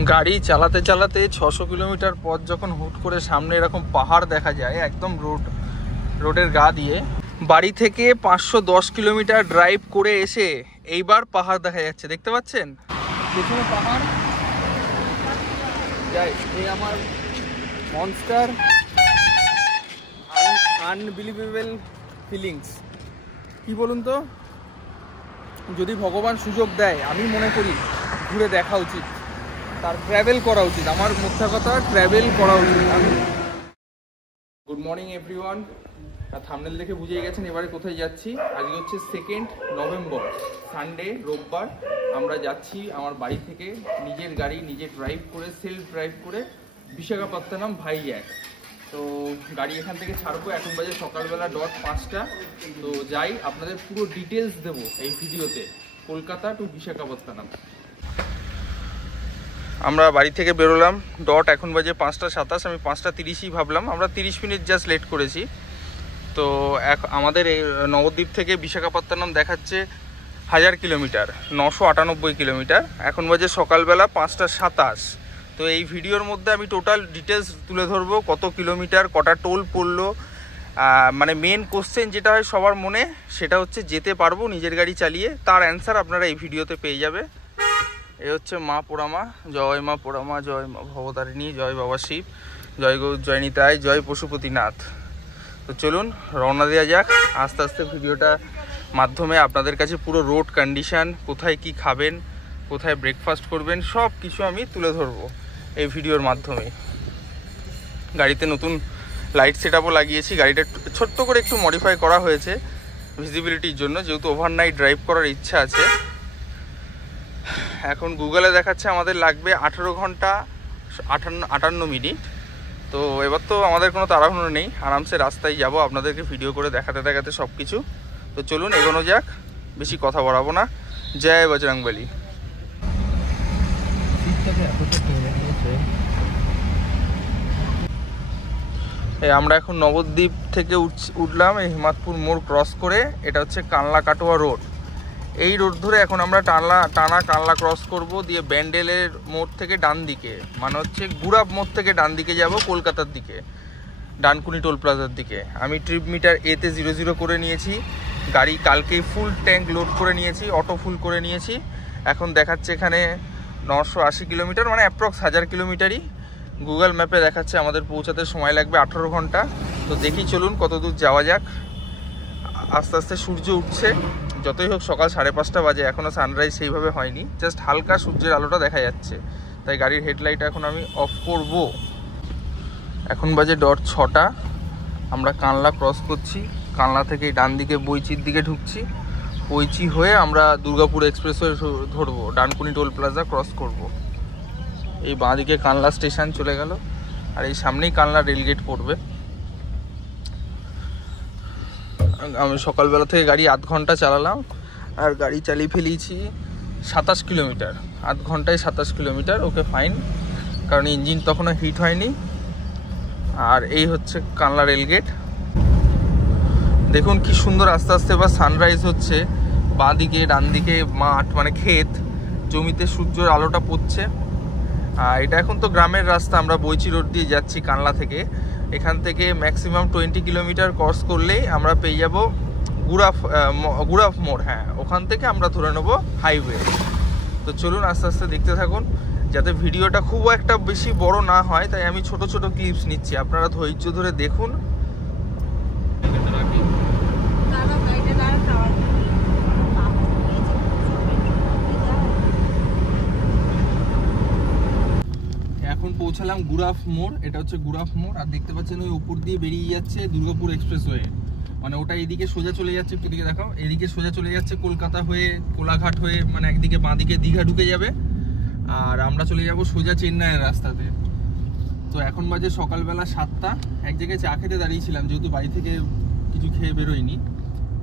গাড়ি চালাতে চালাতে 600 কিলোমিটার পথ যখন হুট করে সামনে এরকম পাহাড় দেখা যায় একদম রোডের গা দিয়ে, বাড়ি থেকে 510 কিলোমিটার ড্রাইভ করে এসে এইবার পাহাড় দেখা যাচ্ছে, দেখতে পাচ্ছেন পেছনে পাহাড়। এই আমার মনস্টার, আনবিলিভেবল ফিলিংস। কি বলুন তো, যদি ভগবান সুযোগ দেয় আমি মনে করি ঘুরে দেখা উচিত, তার ট্র্যাভেল করা উচিত, আমার মুখ্য কথা ট্র্যাভেল করা উচিত। গুড মর্নিং এভরিওয়ান, থাম্বনেল দেখে বুঝিয়ে গেছেন এবারে কোথায় যাচ্ছি। আজকে হচ্ছে 2 নভেম্বর, সানডে, রোববার। আমরা যাচ্ছি আমার বাড়ি থেকে নিজের গাড়ি নিজে ড্রাইভ করে, সেলফ ড্রাইভ করে বিশাখাপত্তনম ভাইজ্যাক। তো গাড়ি এখান থেকে ছাড়বো, এখন বাজে সকালবেলা 5টা। তো যাই, আপনাদের পুরো ডিটেলস দেবো এই ভিডিওতে, কলকাতা টু বিশাখাপত্তনম। আমরা বাড়ি থেকে বেরোলাম, এখন বাজে 5:27। আমি 5:30ই ভাবলাম, আমরা 30 মিনিট জাস্ট লেট করেছি। তো আমাদের এই নবদ্বীপ থেকে বিশাখাপত্তনম দেখাচ্ছে 1000 কিলোমিটার, 998 কিলোমিটার। এখন বাজে সকালবেলা 5:27। তো এই ভিডিওর মধ্যে আমি টোটাল ডিটেলস তুলে ধরবো, কত কিলোমিটার, কটা টোল পড়লো। মানে মেন কোশ্চেন যেটা হয় সবার মনে, সেটা হচ্ছে যেতে পারবো নিজের গাড়ি চালিয়ে, তার অ্যান্সার আপনারা এই ভিডিওতে পেয়ে যাবে। এ হচ্ছে মা পোড়ামা, জয় মা পোড়ামা, জয় মা ভবতারিণী, জয় বাবা শিব, জয় গৌর, জয় নিতাই, জয় পশুপতিনাথ। তো চলুন রওনা দেওয়া যাক। আস্তে আস্তে ভিডিওটা মাধ্যমে আপনাদের কাছে পুরো রোড কন্ডিশন, কোথায় কি খাবেন, কোথায় ব্রেকফাস্ট করবেন, সব কিছু আমি তুলে ধরবো এই ভিডিওর মাধ্যমে। গাড়িতে নতুন লাইট সেটআপও লাগিয়েছি, গাড়িটা ছোট্ট করে একটু মডিফাই করা হয়েছে ভিজিবিলিটির জন্য, যেহেতু ওভারনাইট ড্রাইভ করার ইচ্ছা আছে। এখন গুগলে দেখাচ্ছে আমাদের লাগবে 18 ঘন্টা 58 মিনিট। তো এবার তো আমাদের কোনো তাড়াহুড়ো নেই, আরামসে রাস্তায় যাব, আপনাদেরকে ভিডিও করে দেখাতে দেখাতে সব কিছু। তো চলুন এগোনো যাক, বেশি কথা বাড়াবো না। জয় বজরংবলী। আমরা এখন নবদ্বীপ থেকে উঠলাম, এই হিমাদপুর মোড় ক্রস করে। এটা হচ্ছে কানলা কাটোয়া রোড। এই রোড ধরে এখন আমরা টানা কানলা ক্রস করব, দিয়ে ব্যান্ডেলের মোড় থেকে ডান দিকে, মানে হচ্ছে গুড়াপ মোড় থেকে ডান দিকে যাব কলকাতার দিকে, ডানকুনি টোল প্লাজার দিকে। আমি ট্রিপ মিটার এতে 00 করে নিয়েছি, গাড়ি কালকেই ফুল ট্যাঙ্ক লোড করে নিয়েছি, অটো ফুল করে নিয়েছি। এখন দেখাচ্ছে এখানে 980 কিলোমিটার, মানে অ্যাপ্রক্স 1000 কিলোমিটারই। গুগল ম্যাপে দেখাচ্ছে আমাদের পৌঁছাতে সময় লাগবে 18 ঘন্টা। তো দেখি চলুন কত দূর যাওয়া যাক। আস্তে আস্তে সূর্য উঠছে, যতই হোক সকাল 5:30 বাজে, এখনও সানরাইজ সেইভাবে হয়নি, জাস্ট হালকা সূর্যের আলোটা দেখা যাচ্ছে। তাই গাড়ির হেডলাইট এখন আমি অফ করব। এখন বাজে 6টা, আমরা কানলা ক্রস করছি, কানলা থেকে ডান দিকে বইচির দিকে ঢুকছি, বইচি হয়ে আমরা দুর্গাপুর এক্সপ্রেসওয়ে ধরবো, ডানকুনি টোল প্লাজা ক্রস করব। এই বাঁ দিকে কানলা স্টেশন চলে গেল, আর এই সামনেই কানলা রেলগেট পড়বে। আমি সকালবেলা থেকে গাড়ি 8 ঘন্টা চালালাম, আর গাড়ি চালিয়ে ফেলেছি 27 কিলোমিটার, 8 ঘন্টায় 27 কিলোমিটার। ওকে ফাইন, কারণ ইঞ্জিন তখনও হিট হয়নি। আর এই হচ্ছে কানলা রেলগেট। দেখুন কি সুন্দর আস্তে আস্তে এবার সানরাইজ হচ্ছে। বাঁ দিকে ডান দিকে মাঠ, মানে ক্ষেত, জমিতে সূর্যের আলোটা পড়ছে। এটা এখন তো গ্রামের রাস্তা, আমরা বইচি রোড দিয়ে যাচ্ছি কানলা থেকে। এখান থেকে ম্যাক্সিমাম 20 কিলোমিটার ক্রস করলেই আমরা পেয়ে যাব গুড়াফ মোড়। হ্যাঁ, ওখান থেকে আমরা ধরে নেব হাইওয়ে। তো চলুন আস্তে আস্তে দেখতে থাকুন, যাতে ভিডিওটা খুব একটা বেশি বড় না হয়, তাই আমি ছোট ছোট ক্লিপস নিচ্ছি, আপনারা ধৈর্য ধরে দেখুন। এখন পৌঁছালাম গুড়াফ মোড়, এটা হচ্ছে গুড়াফ মোড়। আর দেখতে পাচ্ছেন ওই উপর দিয়ে বেরিয়ে যাচ্ছে দুর্গাপুর এক্সপ্রেসওয়ে, মানে ওটা এদিকে সোজা চলে যাচ্ছে, একটু দিকে দেখাও, এদিকে সোজা চলে যাচ্ছে কলকাতা হয়ে, কোলাঘাট হয়ে, মানে একদিকে বাঁ দিকে দীঘা ঢুকে যাবে, আর আমরা চলে যাব সোজা চেন্নাইয়ের রাস্তাতে। তো এখন বাজে সকালবেলা 7টা, এক জায়গায় চা খেতে দাঁড়িয়েছিলাম, যেহেতু বাড়ি থেকে কিছু খেয়ে বেরোয়নি।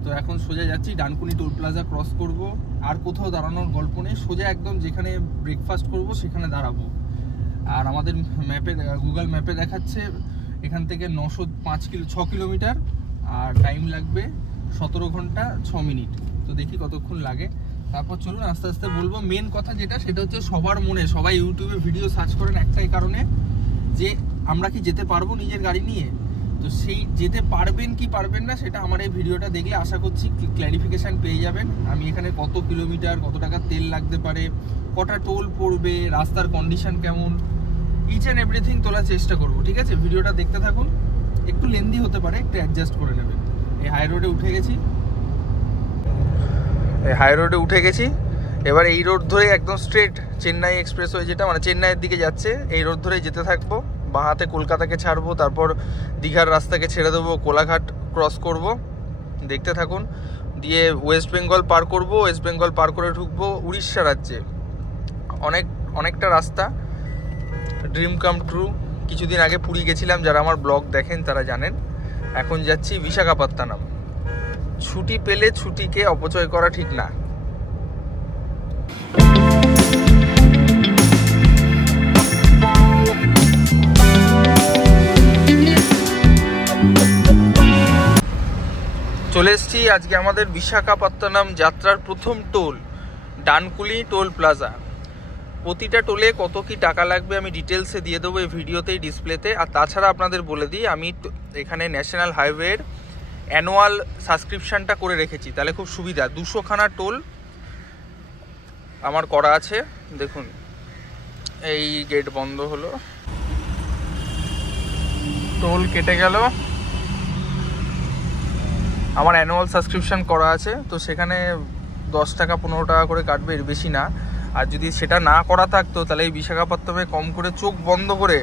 তো এখন সোজা যাচ্ছি, ডানকুনি টোল প্লাজা ক্রস করব, আর কোথাও দাঁড়ানোর গল্প নেই, সোজা একদম যেখানে ব্রেকফাস্ট করব সেখানে দাঁড়াবো। আর আমাদের ম্যাপে, গুগল ম্যাপে দেখাচ্ছে এখান থেকে 6 কিলোমিটার, আর টাইম লাগবে 17 ঘন্টা 6 মিনিট। তো দেখি কতক্ষণ লাগে। তারপর চলুন আস্তে আস্তে বলবো। মেন কথা যেটা, সেটা হচ্ছে সবার মনে, সবাই ইউটিউবে ভিডিও সার্চ করেন একটাই কারণে, যে আমরা কি যেতে পারবো নিজের গাড়ি নিয়ে। তো সেই যেতে পারবেন কি পারবেন না, সেটা আমার এই ভিডিওটা দেখলে আশা করছি ক্ল্যারিফিকেশান পেয়ে যাবেন। আমি এখানে কত কিলোমিটার, কত টাকা তেল লাগতে পারে, কটা টোল পড়বে, রাস্তার কন্ডিশন কেমন, ইচ অ্যান্ড এভরিথিং তোলার চেষ্টা করবো। ঠিক আছে, ভিডিওটা দেখতে থাকুন। একটু লেন্দি হতে পারে, একটু অ্যাডজাস্ট করে নেবেন। এই হাই রোডে উঠে গেছি, এবার এই রোড ধরে একদম স্ট্রেট চেন্নাই এক্সপ্রেসওয়ে, যেটা মানে চেন্নাইয়ের দিকে যাচ্ছে, এই রোড ধরেই যেতে থাকবো। বাঁ হাতে কলকাতাকে ছাড়বো, তারপর দীঘার রাস্তাকে ছেড়ে দেবো, কোলাঘাট ক্রস করব, দেখতে থাকুন। দিয়ে ওয়েস্ট বেঙ্গল পার করব, ওয়েস্ট বেঙ্গল পার করে ঢুকবো উড়িষ্যা রাজ্যে। অনেকটা রাস্তা, ড্রিম কাম ট্রু। কিছুদিন আগে পুরী গেছিলাম, যারা আমার ব্লগ দেখেন তারা জানেন। এখন যাচ্ছি বিশাখাপত্তনম। ছুটি পেলে ছুটিকে অপচয় করা ঠিক না। চলে এসেছি আজকে আমাদের বিশাখাপত্তনম যাত্রার প্রথম টোল, ডানকুনি টোল প্লাজা। প্রতিটা টোলে কত কি টাকা লাগবে আমি ডিটেলসে দিয়ে দেবো এই ভিডিওতেই, ডিসপ্লেতে। আর তাছাড়া আপনাদের বলে দিই, আমি এখানে ন্যাশনাল হাইওয়ের অ্যানুয়াল সাবস্ক্রিপশানটা করে রেখেছি, তাহলে খুব সুবিধা। 200খানা টোল আমার করা আছে। দেখুন, এই গেট বন্ধ হলো, টোল কেটে গেল। আমার অ্যানুয়াল সাবস্ক্রিপশান করা আছে, তো সেখানে 10 টাকা 15 টাকা করে কাটবে, এর বেশি না। আর যদি সেটা না করা থাকতো, তাহলে এই বিশাখাপত্তনমে কম করে চোখ বন্ধ করে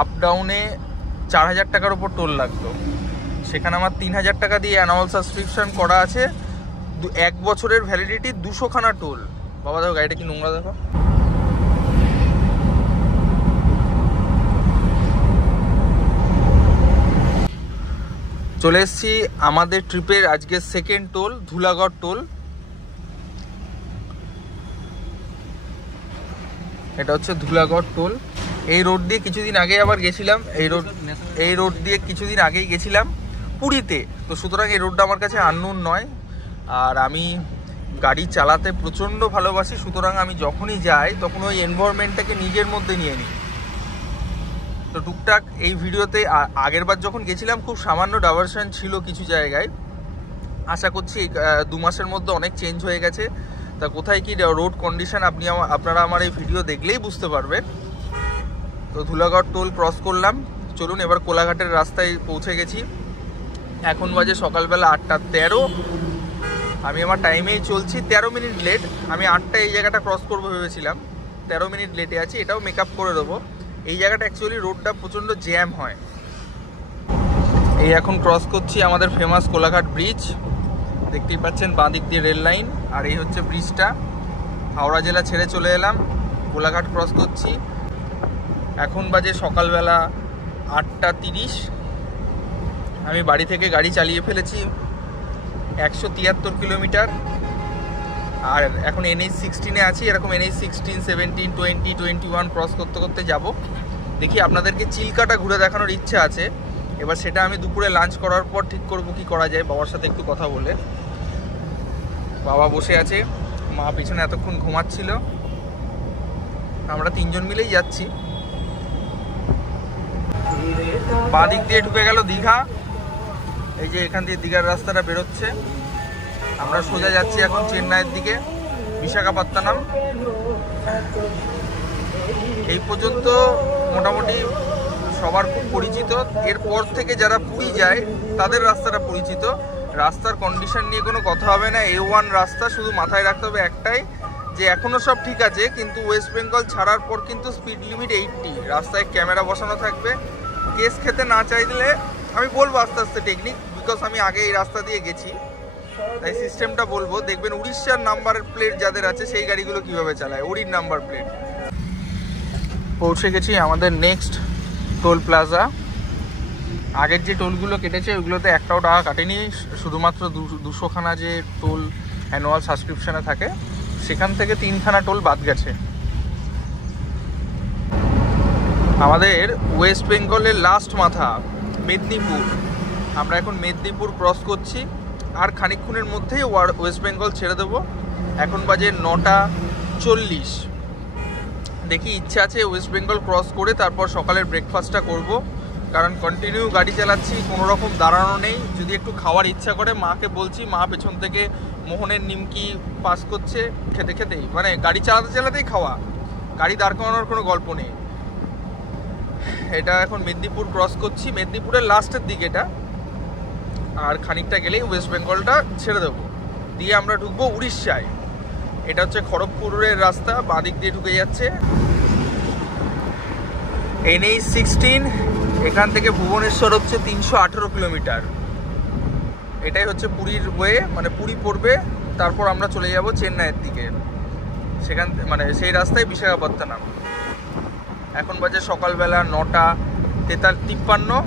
আপ ডাউনে 4000 টাকার উপর টোল লাগতো। সেখানে আমার 3000 টাকা দিয়ে অ্যানুয়াল সাবস্ক্রিপশান করা আছে, 1 বছরের ভ্যালিডিটি, 200খানা টোল। বাবা দেখো গাড়িটা কি নোংরা, দেখো। চলে এসেছি আমাদের ট্রিপের আজকে সেকেন্ড টোল, ধুলাগড় টোল। এটা হচ্ছে ধুলাগড় টোল। এই রোড দিয়ে কিছুদিন আগে আবার গেছিলাম, এই রোড দিয়ে কিছুদিন আগেই গেছিলাম পুরীতে। তো সুতরাং এই রোডটা আমার কাছে আননোন নয়। আর আমি গাড়ি চালাতে প্রচণ্ড ভালোবাসি, সুতরাং আমি যখনই যাই তখন ওই এনভায়রনমেন্টটাকে নিজের মধ্যে নিয়ে নিই। তো টুকটাক এই ভিডিওতে, আগের বার যখন গেছিলাম খুব সামান্য ডাইভারশন ছিল কিছু জায়গায়। আশা করছি 2 মাসের মধ্যে অনেক চেঞ্জ হয়ে গেছে। তা কোথায় কি রোড কন্ডিশন আপনারা আমার এই ভিডিও দেখলেই বুঝতে পারবেন। তো ধুলাগড় টোল ক্রস করলাম, চলুন এবার কোলাঘাটের রাস্তায় পৌঁছে গেছি। এখন বাজে সকালবেলা 8:13। আমি আমার টাইমেই চলছি, 13 মিনিট লেট। আমি 8টায় এই জায়গাটা ক্রস করবো ভেবেছিলাম, 13 মিনিট লেটে আছি। এটাও মেকআপ করে দেবো। এই জায়গাটা অ্যাকচুয়ালি রোডটা প্রচণ্ড জ্যাম হয়। এই এখন ক্রস করছি আমাদের ফেমাস কোলাঘাট ব্রিজ, দেখতেই পাচ্ছেন বাঁ দিক দিয়ে রেল লাইন। আর এই হচ্ছে ব্রিজটা। হাওড়া জেলা ছেড়ে চলে এলাম, কোলাঘাট ক্রস করছি। এখন বাজে সকালবেলা 8:30। আমি বাড়ি থেকে গাড়ি চালিয়ে ফেলেছি 173 কিলোমিটার। আর এখন NH-16-এ আছি। এরকম NH-16, 17, 20, 21 ক্রস করতে করতে যাব। দেখি, আপনাদেরকে চিল্কাটা ঘুরে দেখানোর ইচ্ছা আছে। এবার সেটা আমি দুপুরে লাঞ্চ করার পর ঠিক করব কি করা যায়, বাবার সাথে একটু কথা বলে। বাবা বসে আছে, মা পিছনে এতক্ষণ ঘুমাচ্ছিল। আমরা 3 জন মিলেই যাচ্ছি। বাঁ দিক দিয়ে ঢুকে গেল দীঘা। এই যে এখান দিয়ে দীঘার রাস্তাটা বেরোচ্ছে। আমরা সোজা যাচ্ছি এখন চেন্নাইয়ের দিকে, বিশাখাপত্তনম। এই পর্যন্ত মোটামুটি সবার খুব পরিচিত। এরপর থেকে যারা পুরী যায় তাদের রাস্তাটা পরিচিত। রাস্তার কন্ডিশন নিয়ে কোনো কথা হবে না, A1 রাস্তা। শুধু মাথায় রাখতে হবে একটাই, যে এখনও সব ঠিক আছে, কিন্তু ওয়েস্ট বেঙ্গল ছাড়ার পর কিন্তু স্পিড লিমিট 80। রাস্তায় ক্যামেরা বসানো থাকবে। কেস খেতে না চাইলে আমি বলবো আস্তে আস্তে টেকনিক, বিকজ আমি আগে এই রাস্তা দিয়ে গেছি, তাই সিস্টেমটা বলবো। দেখবেন উড়িষ্যার নাম্বার প্লেট যাদের আছে সেই গাড়িগুলো কিভাবে চালায়, ওড়ির নাম্বার প্লেট। পৌঁছে গেছি আমাদের নেক্সট টোল প্লাজা। আগের যে টোলগুলো কেটেছে ওইগুলোতে একটাও টাকা কাটেনি, শুধুমাত্র 200খানা যে টোল অ্যানুয়াল সাবস্ক্রিপশানে থাকে সেখান থেকে 3খানা টোল বাদ গেছে। আমাদের ওয়েস্ট বেঙ্গলের লাস্ট মাথা মেদিনীপুর। আমরা এখন মেদিনীপুর ক্রস করছি, আর খানিকক্ষণের মধ্যেই ওয়েস্ট বেঙ্গল ছেড়ে দেবো। এখন বাজে 9:40। দেখি ইচ্ছা আছে ওয়েস্ট বেঙ্গল ক্রস করে তারপর সকালের ব্রেকফাস্টটা করব, কারণ কন্টিনিউ গাড়ি চালাচ্ছি, কোনো রকম দাঁড়ানো নেই। যদি একটু খাওয়ার ইচ্ছা করে মাকে বলছি, মা পেছন থেকে মোহনের নিমকি পাস করছে খেতে খেতেই, মানে গাড়ি চালাতে চালাতেই খাওয়া, গাড়ি দাঁড় করানোর কোনো গল্প নেই। এটা এখন মেদিনীপুর ক্রস করছি, মেদিনীপুরের লাস্টের দিকে এটা, আর খানিকটা গেলেই ওয়েস্ট বেঙ্গলটা ছেড়ে দেবো, দিয়ে আমরা ঢুকবো উড়িষ্যায়। এটা হচ্ছে খড়গপুরের রাস্তা, বাঁ দিক দিয়ে ঢুকে যাচ্ছে। NH16, এখান থেকে ভুবনেশ্বর হচ্ছে 318 কিলোমিটার। এটাই হচ্ছে পুরীর ওয়ে, মানে পুরী পড়বে, তারপর আমরা চলে যাব চেন্নাইয়ের দিকে, সেখান মানে সেই রাস্তায় বিশাখাপত্তনম। এখন বাজে সকালবেলা 9:53,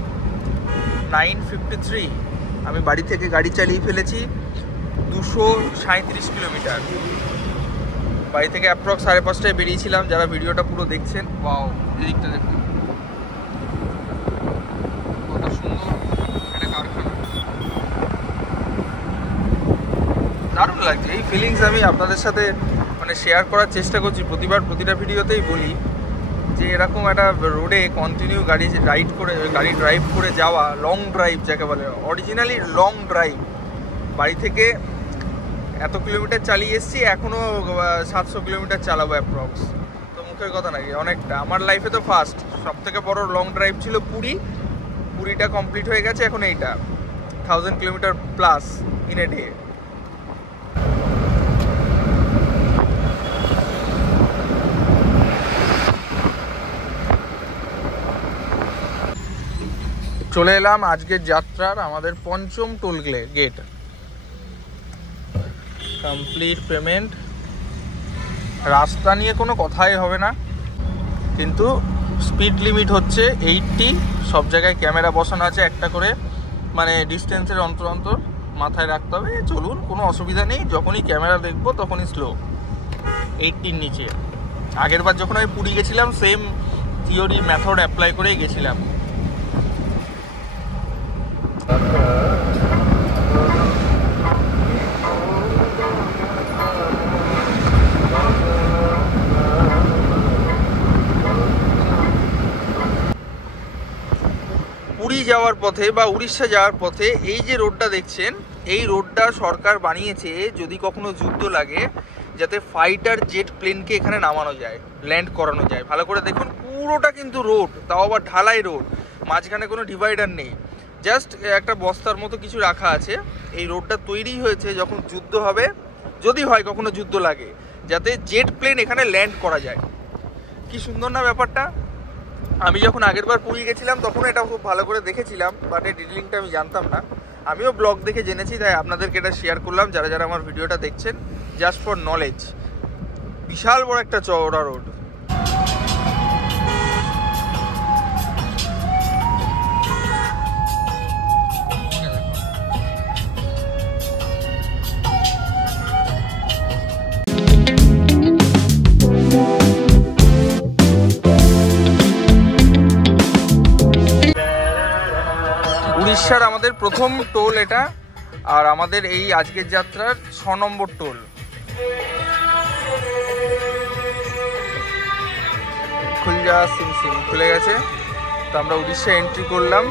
9:53। আমি বাড়ি থেকে গাড়ি চালিয়ে ফেলেছি 237 কিলোমিটার। বাড়ি থেকে অ্যাপ্রক্স 5:30টায় বেরিয়েছিলাম। যারা ভিডিওটা পুরো দেখছেন, ওয়াও এদিকটা দেখুন কত সুন্দর একটা কারখানা, দারুণ লাগছে। এই ফিলিংস আমি আপনাদের সাথে মানে শেয়ার করার চেষ্টা করছি। প্রতিটা ভিডিওতেই বলি যে এরকম একটা রোডে কন্টিনিউ গাড়ি ড্রাইভ করে যাওয়া, লং ড্রাইভ যাকে বলে, অরিজিনালি লং ড্রাইভ। বাড়ি থেকে এত কিলোমিটার চালিয়ে এসেছি, এখনও 700 কিলোমিটার চালাবো অ্যাপ্রক্স, তো মুখের কথা নাকি অনেকটা। আমার লাইফে তো ফার্স্ট সবথেকে বড় লং ড্রাইভ ছিল পুরীটা কমপ্লিট হয়ে গেছে, এখন এইটা 1000 kilometre plus in a day. চলে এলাম আজকের যাত্রার আমাদের পঞ্চম টোল গেট। Complete payment. রাস্তা নিয়ে কোনো কথাই হবে না, কিন্তু স্পিড লিমিট হচ্ছে 80। সব জায়গায় ক্যামেরা বসানো আছে একটা করে, মানে ডিস্টেন্সের অন্তর মাথায় রাখতে হবে। চলুন, কোনো অসুবিধা নেই, যখনই ক্যামেরা দেখবো তখনই স্লো, 80-র নিচে। আগের বার যখন আমি পুরী গেছিলাম সেম থিওরি মেথড অ্যাপ্লাই করেই গেছিলাম। পুরী যাওয়ার পথে বা উড়িষ্যা যাওয়ার পথে এই যে রোডটা দেখছেন, এই রোডটা সরকার বানিয়েছে যদি কখনো যুদ্ধ লাগে, যাতে ফাইটার জেট প্লেনকে এখানে নামানো যায়, ল্যান্ড করানো যায়। ভালো করে দেখুন, পুরোটা কিন্তু রোড, তাও আবার ঢালাই রোড, মাঝখানে কোনো ডিভাইডার নেই, জাস্ট একটা বস্তার মতো কিছু রাখা আছে। এই রোডটা তৈরি হয়েছে যখন যুদ্ধ হবে, যদি হয় কখনো যুদ্ধ লাগে, যাতে জেট প্লেন এখানে ল্যান্ড করা যায়। কি সুন্দর না ব্যাপারটা। আমি যখন আগেরবার পুরী গেছিলাম তখন এটা খুব ভালো করে দেখেছিলাম, বাট এই ডিটেলিংটা আমি জানতাম না। আমিও ব্লগ দেখে জেনেছি, তাই আপনাদেরকে এটা শেয়ার করলাম, যারা আমার ভিডিওটা দেখছেন, জাস্ট ফর নলেজ। বিশাল বড় একটা চওড়া রোড। উড়িষ্যার আমাদের প্রথম টোল এটা, আর আমাদের এই আজকের যাত্রার 6 নম্বর টোল। খুলে গেছে, তো আমরা উড়িষ্যা এন্ট্রি করলাম।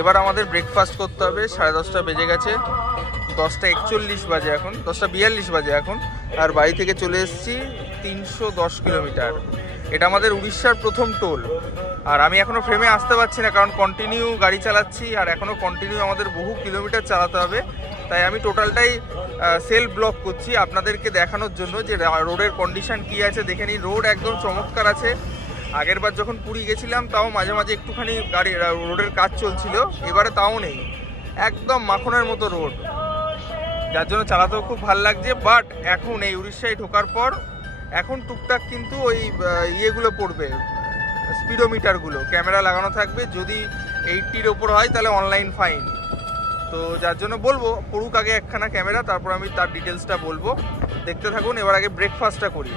এবার আমাদের ব্রেকফাস্ট করতে হবে। 10:30 বেজে গেছে, 10:41 বাজে এখন, 10:42 বাজে এখন। আর বাড়ি থেকে চলে এসেছি 310 কিলোমিটার। এটা আমাদের উড়িষ্যার প্রথম টোল। আর আমি এখনও ফ্রেমে আসতে পারছি না, কারণ কন্টিনিউ গাড়ি চালাচ্ছি, আর এখনও কন্টিনিউ আমাদের বহু কিলোমিটার চালাতে হবে। তাই আমি টোটালটাই সেলফ ব্লগ করছি আপনাদেরকে দেখানোর জন্য যে রোডের কন্ডিশন কী আছে। দেখে নিই, রোড একদম চমৎকার আছে। আগের বার যখন পুরী গেছিলাম তাও মাঝে মাঝে একটুখানি রোডের কাজ চলছিল, এবারে তাও নেই, একদম মাখনের মতো রোড, যার জন্য চালাতেও খুব ভালো লাগছে। বাট এখন এই উড়িষ্যায় ঢোকার পর এখন টুকটাক কিন্তু ওই ইয়েগুলো পড়বে, স্পিডোমিটারগুলো, ক্যামেরা লাগানো থাকবে। যদি 80-র ওপর হয় তাহলে অনলাইন ফাইন। তো যার জন্য বলবো পড়ুক আগে একখানা ক্যামেরা, তারপর আমি তার ডিটেলসটা বলবো। দেখতে থাকুন। এবার আগে ব্রেকফাস্টটা করি।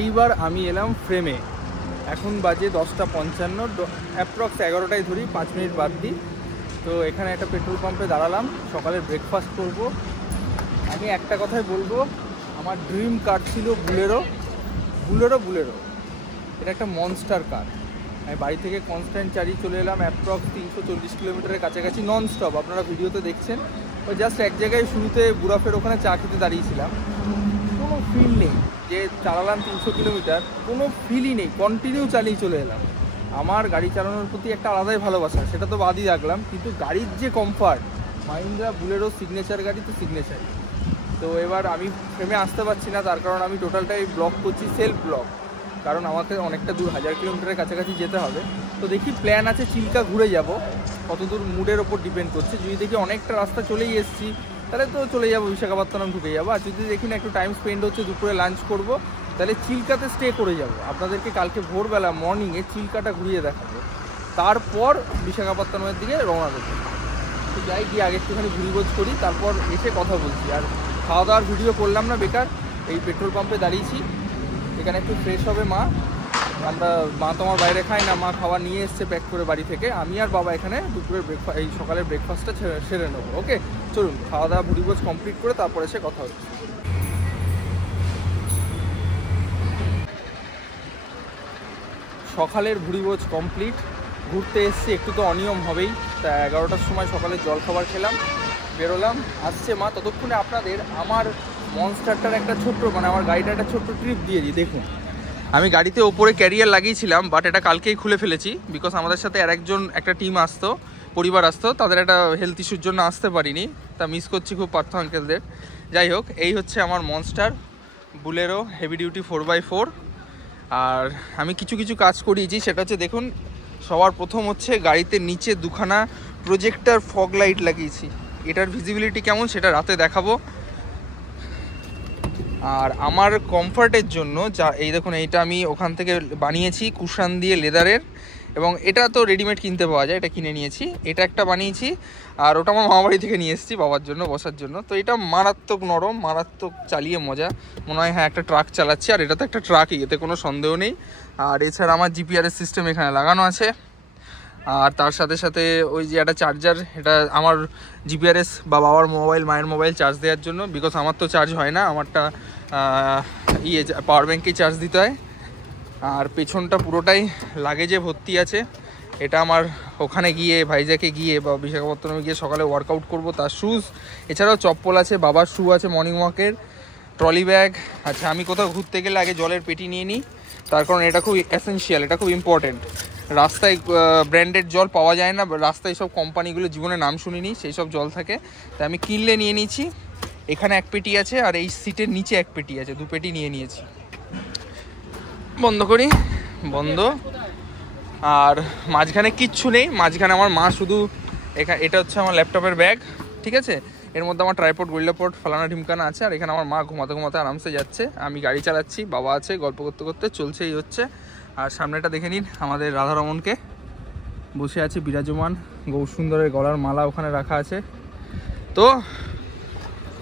এইবার আমি এলাম ফ্রেমে। এখন বাজে 10:55, অ্যাপ্রক্স 11টায় ধরি, 5 মিনিট বাদ দিই। তো এখানে একটা পেট্রোল পাম্পে দাঁড়ালাম, সকালে ব্রেকফাস্ট করব। আমি একটা কথাই বলবো, আমার ড্রিম কার ছিল বুলেরো। এটা একটা মনস্টার কার। আমি বাড়ি থেকে কনস্ট্যান্ট চালিয়ে চলে এলাম, অ্যাপ্রক্স 340 কিলোমিটারের কাছাকাছি নন স্টপ। আপনারা ভিডিওতে দেখছেন। ও জাস্ট এক জায়গায় শুরুতে বুড়াফের ওখানে চা খেতে দাঁড়িয়েছিলাম। কোনো ফিল নেই যে চালালাম 300 কিলোমিটার, কোনো ফিলই নেই, কন্টিনিউ চালিয়ে চলে এলাম। আমার গাড়ি চালানোর প্রতি একটা আলাদাই ভালোবাসা, সেটা তো বাদই রাখলাম, কিন্তু গাড়ির যে কমফর্ট, মাহিন্দ্রা বুলেরো সিগনেচার গাড়ি তো সিগনেচার। তো এবার আমি ফ্রেমে আসতে পারছি না, তার কারণ আমি টোটালটাই ব্লক করছি, সেলফ ব্লক, কারণ আমাকে অনেকটা দূর 1000 কিলোমিটারের কাছাকাছি যেতে হবে। তো দেখি, প্ল্যান আছে চিল্কা ঘুরে যাব, কতদূর মুডের ওপর ডিপেন্ড করছে। যদি দেখি অনেকটা রাস্তা চলেই এসেছি, তাহলে তো চলে যাবো বিশাখাপত্তনম, ঢুকে যাবো। আর যদি দেখি না একটু টাইম স্পেন্ড হচ্ছে, দুপুরে লাঞ্চ করব, তাহলে চিল্কাতে স্টে করে যাব। আপনাদেরকে কালকে ভোরবেলা মর্নিংয়ে চিল্কাটা ঘুরিয়ে দেখাবো, তারপর বিশাখাপত্তনমের দিকে রওনা দেবো। তো যাই, গিয়ে আগে একটুখানি ঘুরিবোজ করি, তারপর এসে কথা বলছি। আর খাওয়া দাওয়ার ভিডিও করলাম না বেকার, এই পেট্রোল পাম্পে দাঁড়িয়েছি, এখানে একটু ফ্রেশ হবে মা। মা তো আমার বাইরে খায় না, মা খাওয়া নিয়ে এসছে প্যাক করে বাড়ি থেকে। আমি আর বাবা এখানে দুপুরের এই সকালের ব্রেকফাস্টটা সেরে নেবো। ওকে, চলুন খাওয়া দাওয়া ভুড়িভোজ কমপ্লিট করে তারপরে এসে কথা হচ্ছে। সকালের ভুড়িভোজ কমপ্লিট, ঘুরতে এসছি, একটু তো অনিয়ম হবেই। তা 11টার সময় সকালে জলখাবার খেলাম, বেরোলাম। আসছে মা, ততক্ষণে আপনাদের আমার মনস্টারটার একটা ছোট্ট, মানে আমার গাড়িটা একটা ছোট্ট ট্রিপ দিয়ে দিই। দেখুন, আমি গাড়িতে ওপরে ক্যারিয়ার লাগিয়েছিলাম, বাট এটা কালকেই খুলে ফেলেছি, বিকজ আমাদের সাথে একটা টিম আসতো, পরিবার আসতো, তাদের একটা হেলথ ইস্যুর জন্য আসতে পারিনি, তা মিস করছি খুব পার্থ আঙ্কেলদের। যাই হোক, এই হচ্ছে আমার monster Bolero heavy duty 4x4। আর আমি কিছু কাজ করিয়েছি, সেটা হচ্ছে দেখুন, সবার প্রথম হচ্ছে গাড়িতে নিচে দুখানা প্রজেক্টর ফগ লাইট লাগিয়েছি। এটার ভিজিবিলিটি কেমন সেটা রাতে দেখাবো। আর আমার কমফর্টের জন্য এই দেখুন, এইটা আমি ওখান থেকে বানিয়েছি কুশান দিয়ে, লেদারের, এবং এটা তো রেডিমেড কিনতে পাওয়া যায়, এটা কিনে নিয়েছি। এটা একটা বানিয়েছি, আর ওটা আমার মামাবাড়ি থেকে নিয়ে এসেছি বাবার জন্য বসার জন্য। তো এটা মারাত্মক নরম, মারাত্মক চালিয়ে মজা, মনে হয় হ্যাঁ একটা ট্রাক চালাচ্ছি। আর এটা তো একটা ট্রাকই, এতে কোনো সন্দেহ নেই। আর এছাড়া আমার জিপিআরএস সিস্টেম এখানে লাগানো আছে। আর তার সাথে সাথে ওই যে একটা চার্জার, এটা আমার জিপিআরএস বা বাবার মোবাইল, মায়ের মোবাইল চার্জ দেওয়ার জন্য, বিকজ আমার তো চার্জ হয় না, আমারটা পাওয়ার ব্যাঙ্কেই চার্জ দিতে হয়। আর পেছনটা পুরোটাই লাগেজে ভর্তি আছে। এটা আমার ওখানে গিয়ে, ভাইজাকে গিয়ে বা বিশাখাপত্তনমে গিয়ে সকালে ওয়ার্কআউট করব, তার শ্যুজ, এছাড়াও চপ্পল আছে, বাবার শ্যু আছে মর্নিং ওয়াকের, ট্রলি ব্যাগ। আচ্ছা, আমি কোথাও ঘুরতে গেলে আগে জলের পেটি নিয়ে নিই, তার কারণ এটা খুব এসেনশিয়াল, এটা খুব ইম্পর্টেন্ট। রাস্তায় ব্র্যান্ডেড জল পাওয়া যায় না, রাস্তায় সব কোম্পানিগুলো জীবনে নাম শুনিনি, সেই সব জল থাকে, তাই আমি কিনলে নিয়ে নিয়েছি। এখানে এক পেটি আছে, আর এই সিটের নিচে এক পেটি আছে, 2 পেটি নিয়ে নিয়েছি। বন্ধ করি, বন্ধ। আর মাঝখানে কিচ্ছু নেই, মাঝখানে আমার মা শুধু এটা হচ্ছে আমার ল্যাপটপের ব্যাগ, ঠিক আছে। এর মধ্যে আমার ট্রাইপড, গোল্ডাপড, ফালানা ঢিমকানা আছে। আর এখানে আমার মা ঘুমাতে আরামসে যাচ্ছে, আমি গাড়ি চালাচ্ছি, বাবা আছে, গল্প করতে চলছে, এই হচ্ছে। আর সামনেটা দেখে নিন, আমাদের রাধারমণকে বসে আছে বিরাজমান, গৌরসুন্দরের গলার মালা ওখানে রাখা আছে। তো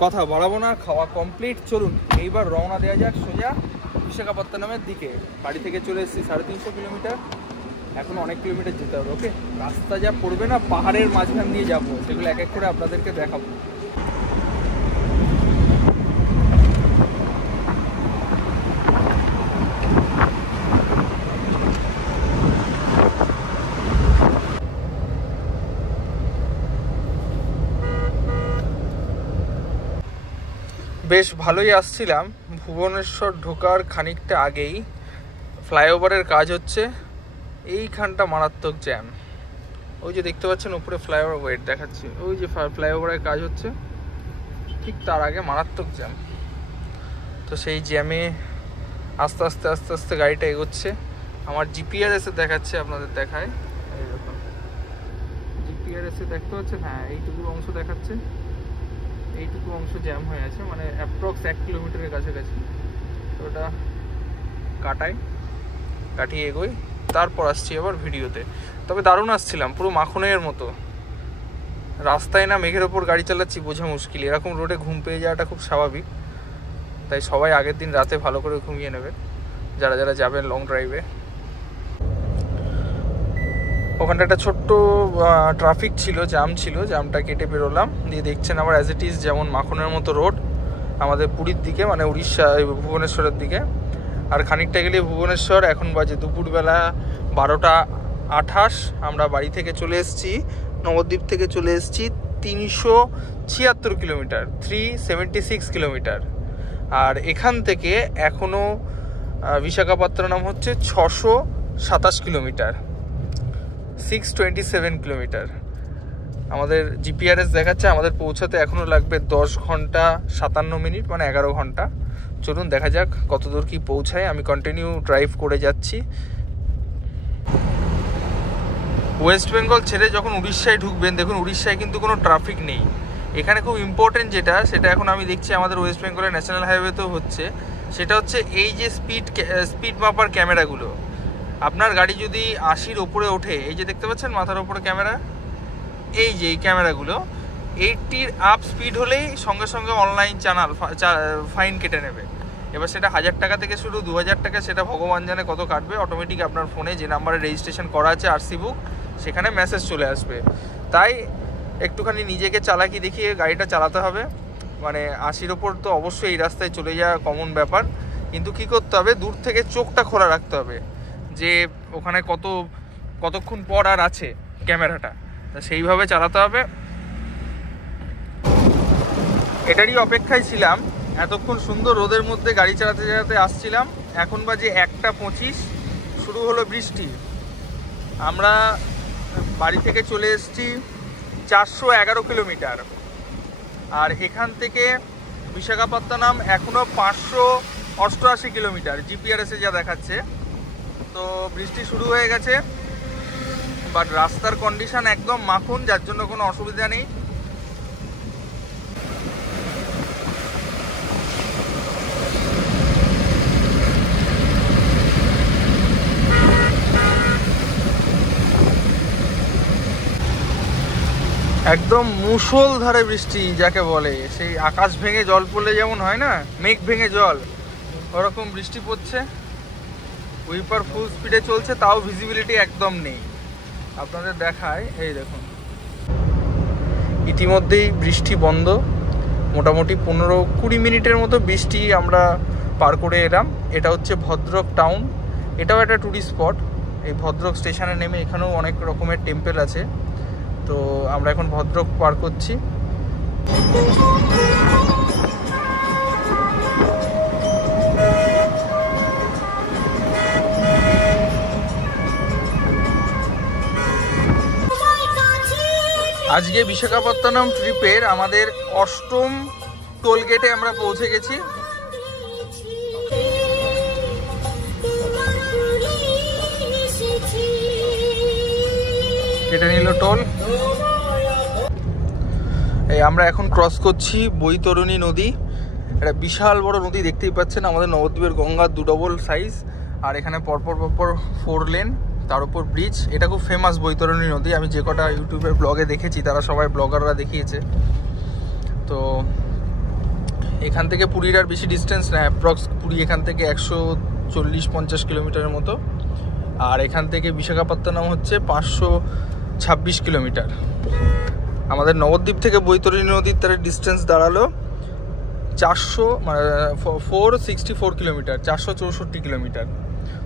কথা বাড়াবো না, খাওয়া কমপ্লিট, চলুন এইবার রওনা দেওয়া যাক সোজা বিশাখাপত্তনমের দিকে। বাড়ি থেকে চলে এসেছি 350 কিলোমিটার, এখন অনেক কিলোমিটার যেতে হবে। ওকে, রাস্তা যা পড়বে না, পাহাড়ের মাঝখান দিয়ে যাবো, সেগুলো এক এক করে আপনাদেরকে দেখাবো। বেশ ভালোই আসছিলাম, ভুবনেশ্বর ঢোকার খানিকটা আগেই ফ্লাইওভারের কাজ হচ্ছে, এইখানটা মারাত্মক জ্যাম। ওই যে দেখতে পাচ্ছেন উপরে ফ্লাইওভার ওয়েট দেখাচ্ছে, ওই যে ফ্লাইওভারের কাজ হচ্ছে, ঠিক তার আগে মারাত্মক জ্যাম। তো সেই জ্যামে আস্তে আস্তে গাড়িটা এগোচ্ছে। আমার জিপিআরএসে দেখাচ্ছে, আপনাদের দেখায়, এইরকম জিপিআরএসে দেখতে পাচ্ছেন, হ্যাঁ এইটুকু অংশ দেখাচ্ছে, এইটুকু অংশ জ্যাম হয়ে আছে, মানে অ্যাপ্রক্স 1 কিলোমিটারের কাছাকাছি। তো ওটা কাটিয়ে এগোই, তারপর আসছি আবার ভিডিওতে। তবে দারুণ আসছিলাম, পুরো মাখনের মতো। রাস্তায় না মেঘের ওপর গাড়ি চালাচ্ছি বোঝা মুশকিল, এরকম রোডে ঘুম পেয়ে যাওয়াটা খুব স্বাভাবিক, তাই সবাই আগের দিন রাতে ভালো করে ঘুমিয়ে নেবে। যারা যারা যাবেন লং ড্রাইভে। ওখানটা একটা ছোট্ট ট্রাফিক ছিল, জ্যাম ছিল, জ্যামটা কেটে বেরোলাম, দিয়ে দেখছেন আবার অ্যাজ ইট ইজ যেমন মাখনের মতো রোড আমাদের পুরীর দিকে, মানে উড়িষ্যা ভুবনেশ্বরের দিকে। আর খানিকটা গেলে ভুবনেশ্বর। এখন বাজে দুপুরবেলা 12:28। আমরা বাড়ি থেকে চলে এসেছি, নবদ্বীপ থেকে চলে এসেছি 376 কিলোমিটার, 376 কিলোমিটার। আর এখান থেকে এখনও বিশাখাপত্তনম হচ্ছে 627 কিলোমিটার, 627 কিলোমিটার। আমাদের জিপিআরএস দেখাচ্ছে আমাদের পৌঁছাতে এখনও লাগবে 10 ঘন্টা 57 মিনিট, মানে 11 ঘন্টা। চলুন দেখা যাক কতদূর কি পৌঁছায়। আমি কন্টিনিউ ড্রাইভ করে যাচ্ছি। ওয়েস্ট বেঙ্গল ছেড়ে যখন উড়িষ্যায় ঢুকবেন, দেখুন উড়িষ্যায় কিন্তু কোনো ট্রাফিক নেই। এখানে খুব ইম্পর্টেন্ট যেটা, সেটা এখন আমি দেখছি আমাদের ওয়েস্ট বেঙ্গলের ন্যাশনাল হাইওয়েতেও হচ্ছে, সেটা হচ্ছে এই যে স্পিড মাপার ক্যামেরাগুলো। আপনার গাড়ি যদি 80-র ওপরে ওঠে, এই যে দেখতে পাচ্ছেন মাথার ওপরে ক্যামেরা, এই যে এই ক্যামেরাগুলো 80-র আপ স্পিড হলেই সঙ্গে সঙ্গে অনলাইন ফাইন কেটে নেবে। এবার সেটা 1000 টাকা থেকে শুরু, 2000 টাকা, সেটা ভগবান জানে কত কাটবে। অটোমেটিক আপনার ফোনে যে নাম্বারে রেজিস্ট্রেশন করা আছে আরসি বুক, সেখানে মেসেজ চলে আসবে। তাই একটুখানি নিজেকে চালাকি দেখিয়ে গাড়িটা চালাতে হবে। মানে 80-র ওপর তো অবশ্যই এই রাস্তায় চলে যাওয়া কমন ব্যাপার, কিন্তু কি করতে হবে, দূর থেকে চোখটা খোলা রাখতে হবে যে ওখানে কতক্ষণ পর আর আছে ক্যামেরাটা, সেইভাবে চালাতে হবে। এটারই অপেক্ষায় ছিলাম, এতক্ষণ সুন্দর রোদের মধ্যে গাড়ি চালাতে চালাতে আসছিলাম। এখন বাজে 1:25, শুরু হলো বৃষ্টি। আমরা বাড়ি থেকে চলে এসেছি 411 কিলোমিটার, আর এখান থেকে বিশাখাপত্তনম এখনও 588 কিলোমিটার জিপিআরএসে যা দেখাচ্ছে। তো বৃষ্টি শুরু হয়ে গেছে, বাট রাস্তার কন্ডিশন একদম মাখন, যার জন্য কোনো অসুবিধা নেই। একদম মুষলধারে বৃষ্টি যাকে বলে, সেই আকাশ ভেঙে জল পড়লে যেমন হয় না, মেঘ ভেঙে জল, ওরকম বৃষ্টি পড়ছে। উইপার ফুল স্পিডে চলছে, তাও ভিজিবিলিটি একদম নেই। আপনাদের দেখায়, এই দেখুন ইতিমধ্যেই বৃষ্টি বন্ধ। মোটামুটি 15-20 মিনিটের মতো বৃষ্টি আমরা পার করে এলাম। এটা হচ্ছে ভদ্রক টাউন, এটাও একটা টুরিস্ট স্পট। এই ভদ্রক স্টেশনে নেমে এখানেও অনেক রকমের টেম্পল আছে। তো আমরা এখন ভদ্রক পার করছি। আজকে বিশাখাপত্তনম ট্রিপের আমাদের 8ম টোল গেটে আমরা পৌঁছে গেছি। কেটে নিল টোল। এই আমরা এখন ক্রস করছি বৈতরণী নদী। একটা বিশাল বড় নদী দেখতেই পাচ্ছেন, আমাদের নবদ্বীপের গঙ্গার 2 সাইজ। আর এখানে পরপর 4 লেন, তার উপর ব্রিজ। এটা খুব ফেমাস বৈতরণী নদী। আমি যে কটা ইউটিউবের ব্লগে দেখেছি, তারা সবাই ব্লগাররা দেখিয়েছে। তো এখান থেকে পুরীর আর বেশি ডিস্টেন্স না, অ্যাপ্রক্স পুরী এখান থেকে 140-50 কিলোমিটারের মতো। আর এখান থেকে বিশাখাপত্তনম হচ্ছে 526 কিলোমিটার। আমাদের নবদ্বীপ থেকে বৈতরণী নদীর তার ডিস্টেন্স দাঁড়ালো 464 কিলোমিটার, 464 কিলোমিটার।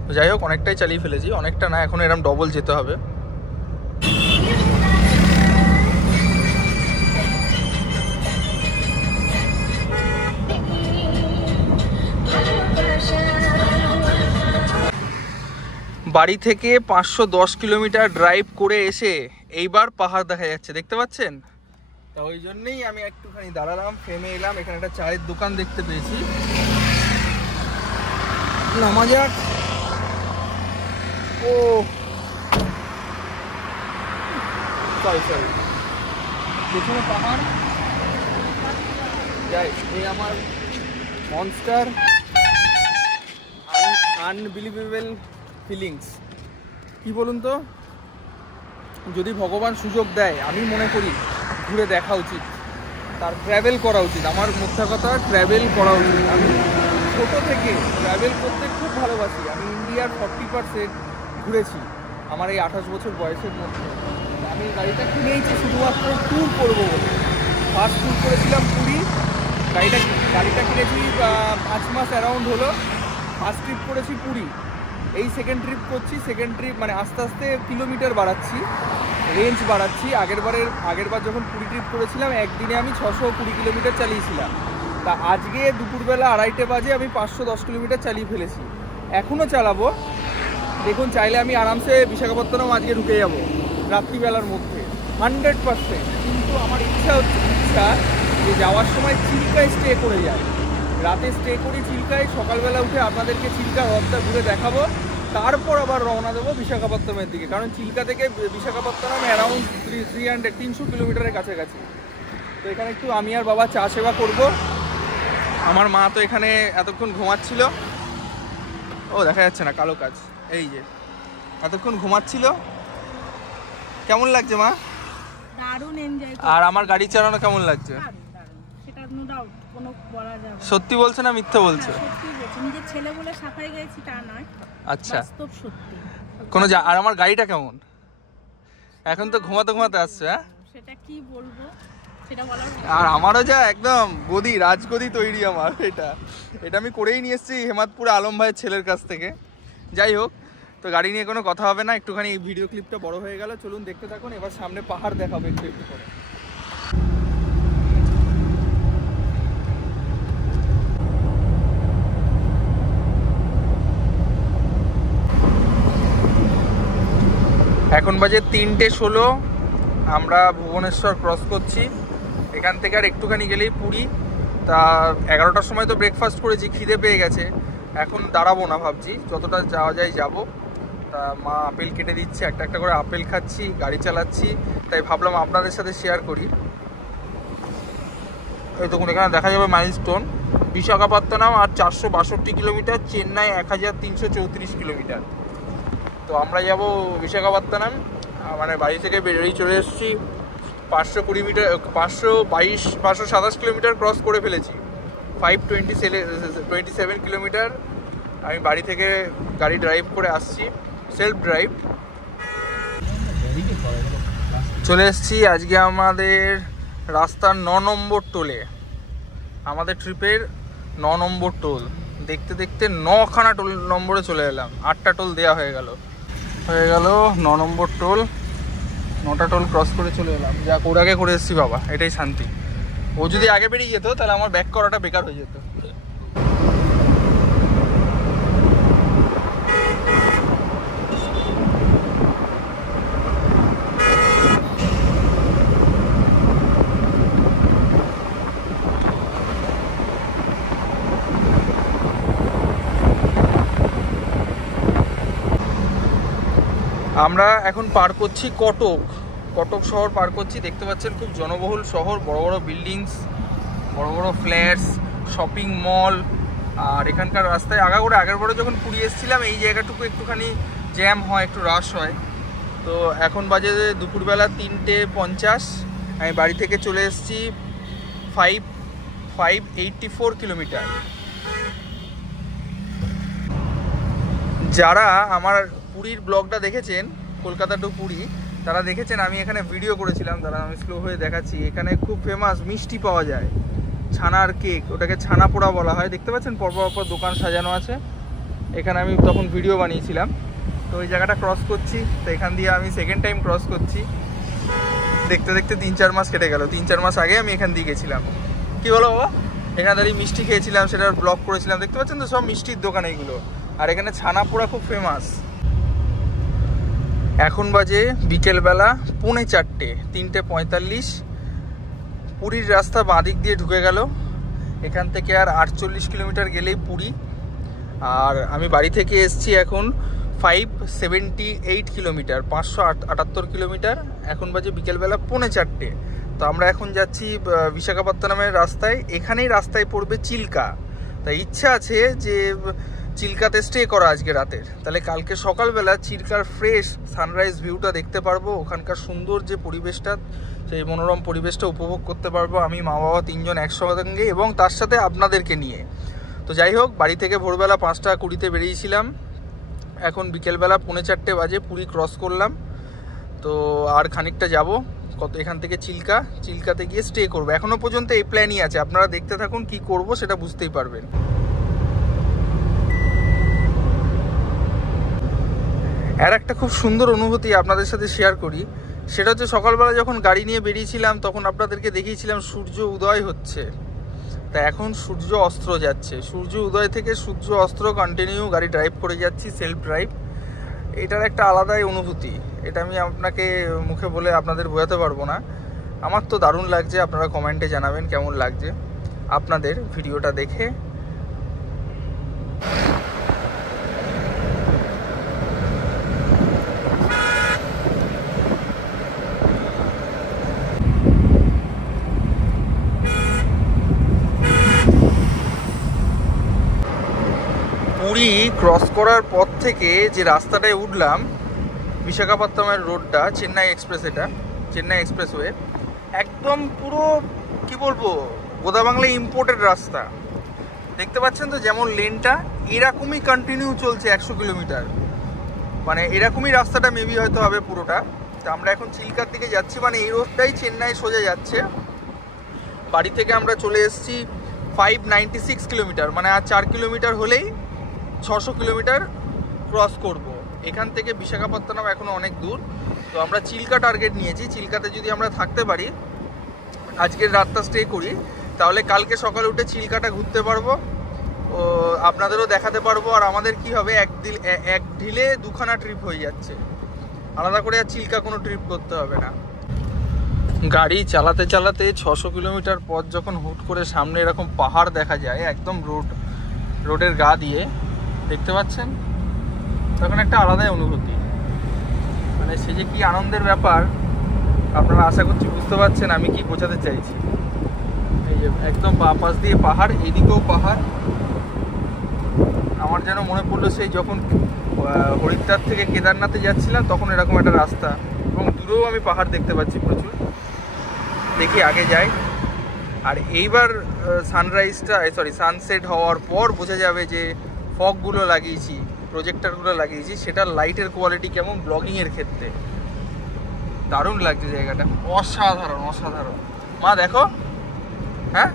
তো যাই হোক, অনেকটাই চালিয়ে ফেলেছি, অনেকটা না, এখন এরকম ডবল যেতে হবে। বাড়ি থেকে 510 কিলোমিটার ড্রাইভ করে এসে এইবার পাহাড় দেখা যাচ্ছে, দেখতে পাচ্ছেন? তা ওই জন্যই আমি একটুখানি দাঁড়ালাম, ফেমে এলাম। এখানে একটা চায়ের দোকান দেখতে পেয়েছি, নামা যাক। ও সরি পেছনে পাহাড়। যাই, এই আমার মনস্টার আনবিলিভেবল ফিলিংস। কি বলুন তো, যদি ভগবান সুযোগ দেয়, আমি মনে করি ঘুরে দেখা উচিত, তার ট্র্যাভেল করা উচিত। আমার মুখ্য কথা, ট্র্যাভেল করা উচিত। আমি ছোটো থেকে ট্রাভেল করতে খুব ভালোবাসি। আমি ইন্ডিয়ার 40% ঘুরেছি আমার এই 28 বছর বয়সের মধ্যে। আমি গাড়িটা কিনেইছি শুধুমাত্র ট্যুর করবো বলে। ফার্স্ট ট্যুর করেছিলাম পুরী, গাড়িটা কিনেছি 5 মাস অ্যারাউন্ড হলো। ফার্স্ট ট্রিপ করেছি পুরী, এই সেকেন্ড ট্রিপ করছি। সেকেন্ড ট্রিপ মানে আস্তে আস্তে কিলোমিটার বাড়াচ্ছি, রেঞ্জ বাড়াচ্ছি। আগেরবার যখন পুরী ট্রিপ করেছিলাম একদিনে আমি 620 কিলোমিটার চালিয়েছিলাম। তা আজকে দুপুরবেলা 2:30 বাজে আমি 510 কিলোমিটার চালিয়ে ফেলেছি, এখনও চালাবো। দেখুন, চাইলে আমি আরামসে বিশাখাপত্তনম আজকে ঢুকে যাব রাত্রিবেলার মধ্যে 100%। কিন্তু আমার ইচ্ছা যে যাওয়ার সময় চিল্কায় স্টে করে যায়, রাতে স্টে করি চিল্কায়, সকালবেলা উঠে আপনাদেরকে চিল্কা হ্রদটা ঘুরে দেখাবো, তারপর আবার রওনা দেবো বিশাখাপত্তনমের দিকে। কারণ চিল্কা থেকে বিশাখাপত্তনম অ্যারাউন্ড 300 কিলোমিটারের কাছাকাছি। তো এখানে একটু আমি আর বাবা চা সেবা করবো। আমার মা তো এখানে এতক্ষণ ঘুমাচ্ছিল, ও দেখা যাচ্ছে না, কালো কাজ, এই যে এতক্ষণ ঘুমাচ্ছিল। কেমন লাগছে মা? দারুণ এনজয়। আর আমার গাড়ি চালানো কেমন লাগছে? সেটা নো ডাউট, কোনো বলা যাবে না। সত্যি বলছে না মিথ্যে বলছে? সত্যি বলছি, নিজের ছেলে বলে সাফাই গেছি তা নয়, আচ্ছা বাস্তব সত্যি। কোনো আর আমার গাড়িটা কেমন? এখন তো ঘুমাতে আসছে। হ্যাঁ, সেটা কি বলবো, সেটা বলার। আর আমারও যা একদম গদি, রাজগদি তৈরি আমার। এটা আমি করেই নিয়ে এসেছি হেমাদপুরে আলম ভাইয়ের ছেলের কাছ থেকে। যাই হোক, তো গাড়ি নিয়ে কোনো কথা হবে না, একটুখানি ভিডিও ক্লিপটা বড় হয়ে গেল। চলুন দেখতে থাকুন। এবার সামনে পাহাড় দেখাবো একটু একটু করে। এখন বাজে 3:16, আমরা ভুবনেশ্বর ক্রস করছি। এখান থেকে আর একটুখানি গেলেই পুরী। তা 11টার সময় তো ব্রেকফাস্ট করেছি, খিদে পেয়ে গেছে। এখন দাঁড়াবো না, ভাবছি যতটা যাওয়া যায় যাব। তা মা আপেল কেটে দিচ্ছে, একটা একটা করে আপেল খাচ্ছি, গাড়ি চালাচ্ছি, তাই ভাবলাম আপনাদের সাথে শেয়ার করি। এই দেখুন, এখানে দেখা যাবে মাইলস্টোন। বিশাখাপত্তনম আর 462 কিলোমিটার, চেন্নাই 1334 কিলোমিটার। তো আমরা যাব বিশাখাপত্তনম, মানে বাড়ি থেকে বেরিয়ে চলে এসেছি। 527 কিলোমিটার ক্রস করে ফেলেছি। 527 কিলোমিটার আমি বাড়ি থেকে গাড়ি ড্রাইভ করে আসছি, সেলফ ড্রাইভ। চলে এসেছি আজকে আমাদের রাস্তার 9 নম্বর টোলে। আমাদের ট্রিপের 9 নম্বর টোল। দেখতে দেখতে 9খানা টোল নম্বরে চলে এলাম। 8টা টোল দেওয়া হয়ে গেল 9 নম্বর টোল। 9টা টোল ক্রস করে চলে এলাম। যা আগে করে এসেছি বাবা, এটাই শান্তি। ও যদি আগে বেরিয়ে যেত তাহলে আমার ব্যাক করাটা বেকার হয়ে যেত। আমরা এখন পার করছি কটক শহর পার করছি। দেখতে পাচ্ছেন খুব জনবহুল শহর, বড় বড় বিল্ডিংস, বড় বড় ফ্ল্যাটস, শপিং মল। আর এখানকার রাস্তায় আগাগোড়া আগেরবারে যখন পুরী এসেছিলাম এই জায়গাটুকু একটুখানি জ্যাম হয়, একটু রাশ হয়। তো এখন বাজে দুপুরবেলা 3:50। আমি বাড়ি থেকে চলে এসেছি 584 কিলোমিটার। যারা আমার পুরীর ব্লগটা দেখেছেন, কলকাতা টু পুরী, তারা দেখেছেন আমি এখানে ভিডিও করেছিলাম। তারা আমি স্লো হয়ে দেখাচ্ছি। এখানে খুব ফেমাস মিষ্টি পাওয়া যায়, ছানার কেক, ওটাকে ছানা পোড়া বলা হয়। দেখতে পাচ্ছেন পরপর দোকান সাজানো আছে। এখানে আমি তখন ভিডিও বানিয়েছিলাম। তো ওই জায়গাটা ক্রস করছি। তো এখান দিয়ে আমি সেকেন্ড টাইম ক্রস করছি। দেখতে দেখতে 3-4 মাস কেটে গেল। 3-4 মাস আগে আমি এখান দিয়ে গেছিলাম। কি বলো বাবা? এখানে দাঁড়িয়ে মিষ্টি খেয়েছিলাম, সেটার ব্লগ করেছিলাম। দেখতে পাচ্ছেন তো সব মিষ্টির দোকান এইগুলো। আর এখানে ছানা পোড়া খুব ফেমাস। এখন বাজে বিকেলবেলা 3:45, 3:45। পুরীর রাস্তা বাঁদিক দিয়ে ঢুকে গেল। এখান থেকে আর 48 কিলোমিটার গেলেই পুরী। আর আমি বাড়ি থেকে এসছি এখন 578 কিলোমিটার, 578 কিলোমিটার। এখন বাজে বিকেলবেলা 3:45। তো আমরা এখন যাচ্ছি বিশাখাপত্তনমের রাস্তায়। এখানেই রাস্তায় পড়বে চিল্কা। তাই ইচ্ছা আছে যে চিল্কাতে স্টে করা আজকে রাতের। তাহলে কালকে সকালবেলা চিল্কার ফ্রেশ সানরাইজ ভিউটা দেখতে পারবো। ওখানকার সুন্দর যে পরিবেশটা, সেই মনোরম পরিবেশটা উপভোগ করতে পারবো আমি, মা বাবা 3জন একসঙ্গে, এবং তার সাথে আপনাদেরকে নিয়ে। তো যাই হোক, বাড়ি থেকে ভোরবেলা 5টা 20-তে বেরিয়েছিলাম, এখন বিকেলবেলা 3:45 বাজে, পুরী ক্রস করলাম। তো আর খানিকটা যাব এখান থেকে চিল্কাতে গিয়ে স্টে করবো। এখনো পর্যন্ত এই প্ল্যানই আছে, আপনারা দেখতে থাকুন কি করব সেটা বুঝতেই পারবেন। আর একটা খুব সুন্দর অনুভূতি আপনাদের সাথে শেয়ার করি, সেটা হচ্ছে সকালবেলা যখন গাড়ি নিয়ে বেরিয়েছিলাম তখন আপনাদেরকে দেখিয়েছিলাম সূর্য উদয় হচ্ছে, তা এখন সূর্য অস্ত যাচ্ছে। সূর্য উদয় থেকে সূর্য অস্ত কন্টিনিউ গাড়ি ড্রাইভ করে যাচ্ছি, সেলফ ড্রাইভ। এটার একটা আলাদাই অনুভূতি, এটা আমি আপনাকে মুখে বলে আপনাদের বোঝাতে পারবো না। আমার তো দারুণ লাগছে, আপনারা কমেন্টে জানাবেন কেমন লাগছে আপনাদের ভিডিওটা দেখে। পুরী ক্রস করার পর থেকে যে রাস্তাটায় উঠলাম, বিশাখাপত্তনমের রোডটা, চেন্নাই এক্সপ্রেস, এটা চেন্নাই এক্সপ্রেসওয়ে, একদম পুরো কি বলবো গোদাবাংলা ইম্পোর্টেড রাস্তা। দেখতে পাচ্ছেন তো, যেমন লেনটা এরকমই কন্টিনিউ চলছে 100 কিলোমিটার, মানে এরকমই রাস্তাটা মেবি হয়তো হবে পুরোটা। তো আমরা এখন চিল্কার দিকে যাচ্ছি, মানে এই রোডটাই চেন্নাই সোজা যাচ্ছে। বাড়ি থেকে আমরা চলে এসেছি 596 কিলোমিটার, মানে আর 4 কিলোমিটার হলেই 600 কিলোমিটার ক্রস করব। এখান থেকে বিশাখাপত্তনম এখনও অনেক দূর। তো আমরা চিল্কা টার্গেট নিয়েছি, চিল্কাতে যদি আমরা থাকতে পারি, আজকের রাতটা স্টে করি, তাহলে কালকে সকালে উঠে চিল্কাটা ঘুরতে পারবো, ও আপনাদেরও দেখাতে পারবো। আর আমাদের কি হবে, এক ঢিলে দুখানা ট্রিপ হয়ে যাচ্ছে, আলাদা করে আর চিল্কা কোনো ট্রিপ করতে হবে না। গাড়ি চালাতে চালাতে 600 কিলোমিটার পর যখন হুট করে সামনে এরকম পাহাড় দেখা যায়, একদম রোডের গা দিয়ে, দেখতে পাচ্ছেন, তখন একটা আলাদাই অনুভূতি, মানে সে যে কি আনন্দের ব্যাপার আপনারা আশা করছি বুঝতে পারছেন আমি কি বোঝাতে চাইছি। এই যে একদম বাঁ পাশ দিয়ে পাহাড়, এইদিকেও পাহাড়। আমার যেন মনে পড়লো সেই যখন হরিদ্বার থেকে কেদারনাথে যাচ্ছিলাম, তখন এরকম একটা রাস্তা, এবং দূরেও আমি পাহাড় দেখতে পাচ্ছি প্রচুর। দেখি আগে যাই। আর এইবার সানসেট হওয়ার পর বোঝা যাবে যে ফগগুলো লাগিয়েছি, প্রজেক্টরগুলো লাগিয়েছি, সেটার লাইটের কোয়ালিটি কেমন ব্লগিংয়ের ক্ষেত্রে। দারুণ লাগছে জায়গাটা, অসাধারণ অসাধারণ। মা দেখো, হ্যাঁ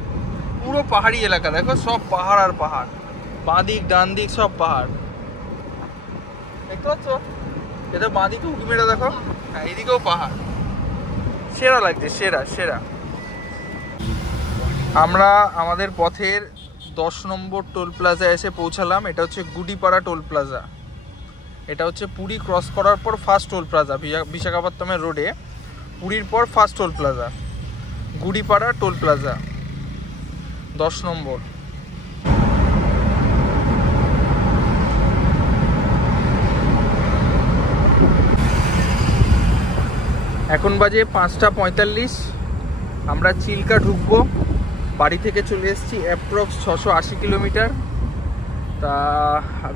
পুরো পাহাড়ি এলাকা, দেখো সব পাহাড় আর পাহাড়, বাঁ দিক ডান দিক সব পাহাড়, দেখতে পাচ্ছ? এটা বাঁ দিকে উঁকি মেরে দেখো, হ্যাঁ এইদিকেও পাহাড়, সেরা লাগছে, সেরা সেরা। আমরা আমাদের পথের 10 নম্বর টোল প্লাজায় এসে পৌঁছালাম। এটা হচ্ছে গুডিপাড়া টোল প্লাজা। এটা হচ্ছে পুরী ক্রস করার পর ফার্স্ট টোল প্লাজা, বিশাখাপত্তনমের রোডে পুরীর পর first toll plaza, Gudipada toll plaza 10 number. এখন বাজে 5:45, আমরা চিল্কা ঢুকবো। বাড়ি থেকে চলে এসেছি অ্যাপ্রক্স 680 কিলোমিটার। তা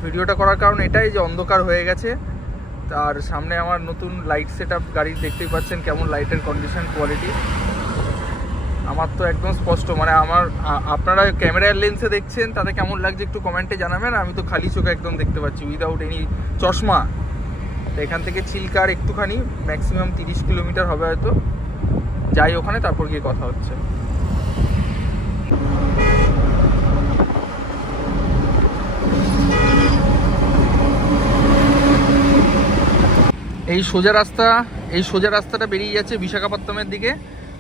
ভিডিওটা করার কারণ এটাই যে অন্ধকার হয়ে গেছে, আর সামনে আমার নতুন লাইট সেট আপ গাড়ি, দেখতেই পাচ্ছেন কেমন লাইটের কন্ডিশন কোয়ালিটি। আমার তো একদম স্পষ্ট, মানে আপনারা ক্যামেরার লেন্সে দেখছেন তাতে কেমন লাগছে একটু কমেন্টে জানাবেন। আমি তো খালি চোখে একদম দেখতে পাচ্ছি, উইদাউট এনি চশমা। তো এখান থেকে চিল্কার একটুখানি ম্যাক্সিমাম 30 কিলোমিটার হবে হয়তো, যাই ওখানে, তারপর গিয়ে কথা হচ্ছে। এই সোজা রাস্তাটা বেরিয়ে যাচ্ছে বিশাখাপত্তনমের দিকে।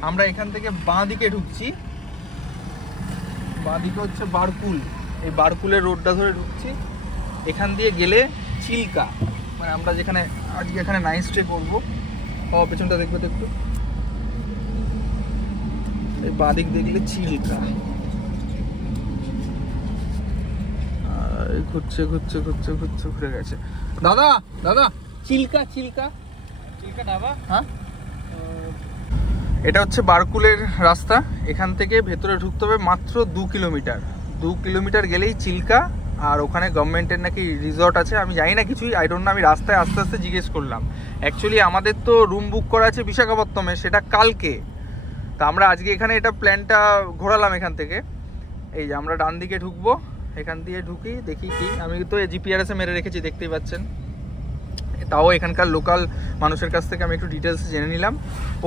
আমরা এখান থেকে বাঁ দিকে ঢুকছি, বাঁ দিকে হচ্ছে বারকুল, এই বারকুলের রোডটা ধরে ঢুকছি। এখান দিয়ে গেলে চিল্কা, মানে আমরা যেখানে আজকে এখানে নাইট স্টে করবো। পেছনটা দেখবে তো একটু, এই বাঁ দিক দেখলে চিল্কা। ঘুরছে ঘুরছে ঘুরছে ঘুরছে ঘুরে গেছে। দাদা দাদা, চিল্কা চিল্কা চিল্কা ধাবা, হ্যাঁ এটা হচ্ছে বারকুলের রাস্তা। এখান থেকে ভেতরে ঢুকতে হবে মাত্র 2 কিলোমিটার। 2 কিলোমিটার গেলেই চিল্কা, আর ওখানে গভর্নমেন্টের নাকি রিসর্ট আছে, আমি জানি না কিছুই, আই ডোন্ট নো। আমি রাস্তায় আস্তে আস্তে জিজ্ঞেস করলাম। অ্যাকচুয়ালি আমাদের তো রুম বুক করা আছে বিশাখাপত্তনমে, সেটা কালকে। তা আমরা আজকে এখানে এটা প্ল্যানটা ঘোরালাম এখান থেকে। এই যে আমরা ডান দিকে ঢুকবো, এখান দিয়ে ঢুকি, দেখি কি, আমি তো জিপিআরএসে মেরে রেখেছি দেখতেই পাচ্ছেন। তাও এখানকার লোকাল মানুষের কাছ থেকে আমি একটু ডিটেলস জেনে নিলাম।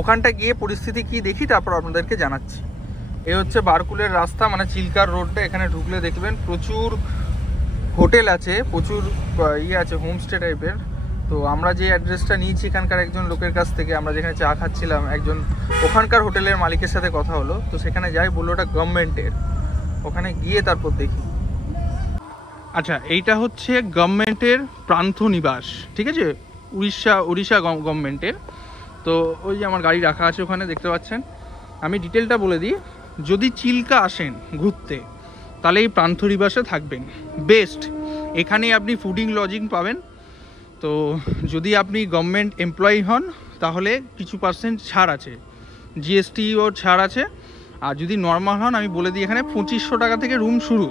ওখানটা গিয়ে পরিস্থিতি কি দেখি তারপর আপনাদেরকে জানাচ্ছি। এই হচ্ছে বারকুলের রাস্তা, মানে চিল্কার রোডটা। এখানে ঢুকলে দেখবেন প্রচুর হোটেল আছে, প্রচুর আছে, হোমস্টে টাইপের। তো আমরা যে অ্যাড্রেসটা নিয়েছি এখানকার একজন লোকের কাছ থেকে, আমরা যেখানে চা খাচ্ছিলাম, একজন ওখানকার হোটেলের মালিকের সাথে কথা হলো, তো সেখানে যাই, বললো ওটা গভর্নমেন্টের। ওখানে গিয়ে তারপর দেখি। আচ্ছা, এইটা হচ্ছে গভর্নমেন্টের প্রান্ত নিবাস, ঠিক আছে, উড়িষ্যা গভর্নমেন্টের। তো ওই যে আমার গাড়ি রাখা আছে ওখানে, দেখতে পাচ্ছেন। আমি ডিটেলটা বলে দিই, যদি চিল্কা আসেন ঘুরতে তাহলে এই প্রান্ত নিবাসে থাকবেন, বেস্ট। এখানেই আপনি ফুডিং লজিং পাবেন। তো যদি আপনি গভর্নমেন্ট এমপ্লয়ি হন তাহলে কিছু পার্সেন্ট ছাড় আছে, জিএসটিও ছাড় আছে। আর যদি নর্মাল হন, আমি বলে দিই, এখানে 2500 টাকা থেকে রুম শুরু,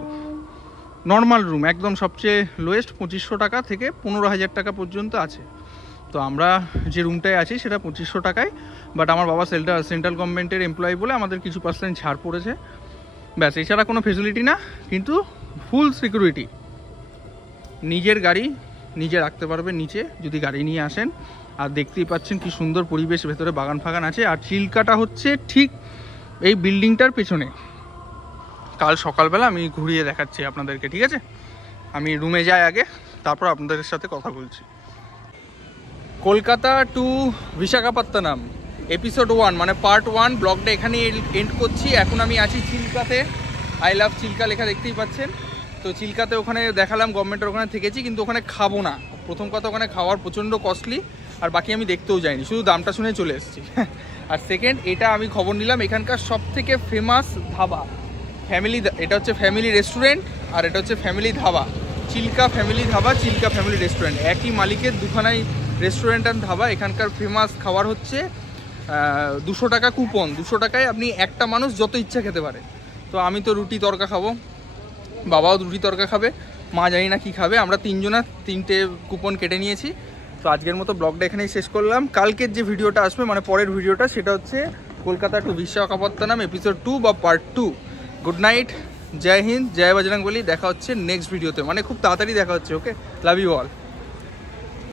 নর্মাল রুম একদম সবচেয়ে লোয়েস্ট 2500 টাকা থেকে 15,000 টাকা পর্যন্ত আছে। তো আমরা যে রুমটায় আছি সেটা 2500 টাকায়, বাট আমার বাবা সেন্ট্রাল গভর্নমেন্টের এমপ্লয়ি বলে আমাদের কিছু পার্সেন্ট ছাড় পড়েছে, ব্যাস। এছাড়া কোনো ফেসিলিটি না, কিন্তু ফুল সিকিউরিটি। নিজের গাড়ি নিজে রাখতে পারবেন নিচে যদি গাড়ি নিয়ে আসেন। আর দেখতেই পাচ্ছেন কি সুন্দর পরিবেশ, ভেতরে বাগান ফাগান আছে। আর চিল্কাটা হচ্ছে ঠিক এই বিল্ডিংটার পেছনে। কাল সকালবেলা আমি ঘুরিয়ে দেখাচ্ছি আপনাদেরকে, ঠিক আছে? আমি রুমে যাই আগে, তারপর আপনাদের সাথে কথা বলছি। কলকাতা টু বিশাখাপত্তনম এপিসোড 1 মানে পার্ট 1 ব্লগটা এখানে এন্ড করছি। এখন আমি আছি চিল্কাতে, আই লাভ চিল্কা লেখা দেখতেই পাচ্ছেন। তো চিল্কাতে ওখানে দেখালাম, গভর্নমেন্টের ওখানে থেকেছি, কিন্তু ওখানে খাবো না। প্রথম কথা, ওখানে খাওয়ার প্রচণ্ড কস্টলি, আর বাকি আমি দেখতেও যাইনি, শুধু দামটা শুনে চলে এসেছি। আর সেকেন্ড, এটা আমি খবর নিলাম এখানকার সব থেকে ফেমাস ধাবা, ফ্যামিলি, এটা হচ্ছে ফ্যামিলি রেস্টুরেন্ট, আর এটা হচ্ছে family dhaba. Chilka family dhaba, Chilka family restaurant, একই মালিকের দুখানাই রেস্টুরেন্ট আর ধাবা। এখানকার ফেমাস খাবার হচ্ছে 200 টাকা কুপন, 200 টাকায় আপনি একটা মানুষ যত ইচ্ছা খেতে পারে। তো আমি তো রুটি তরকা খাবো, বাবাও রুটি তরকা খাবে, মা জানি না কি খাবে। আমরা তিনজনা 3টে কুপন কেটে নিয়েছি। তো আজকের মতো ব্লগটা এখানেই শেষ করলাম। কালকের যে ভিডিওটা আসবে, মানে পরের ভিডিওটা, সেটা হচ্ছে কলকাতা টু বিশাখাপত্তনম এপিসোড 2 বা পার্ট 2। গুড নাইট, জয় হিন্দ, জয় বজরংবলী। দেখা হচ্ছে নেক্সট ভিডিওতে, মানে খুব তাড়াতাড়ি দেখা হচ্ছে। ওকে, লাভ ইউ অল।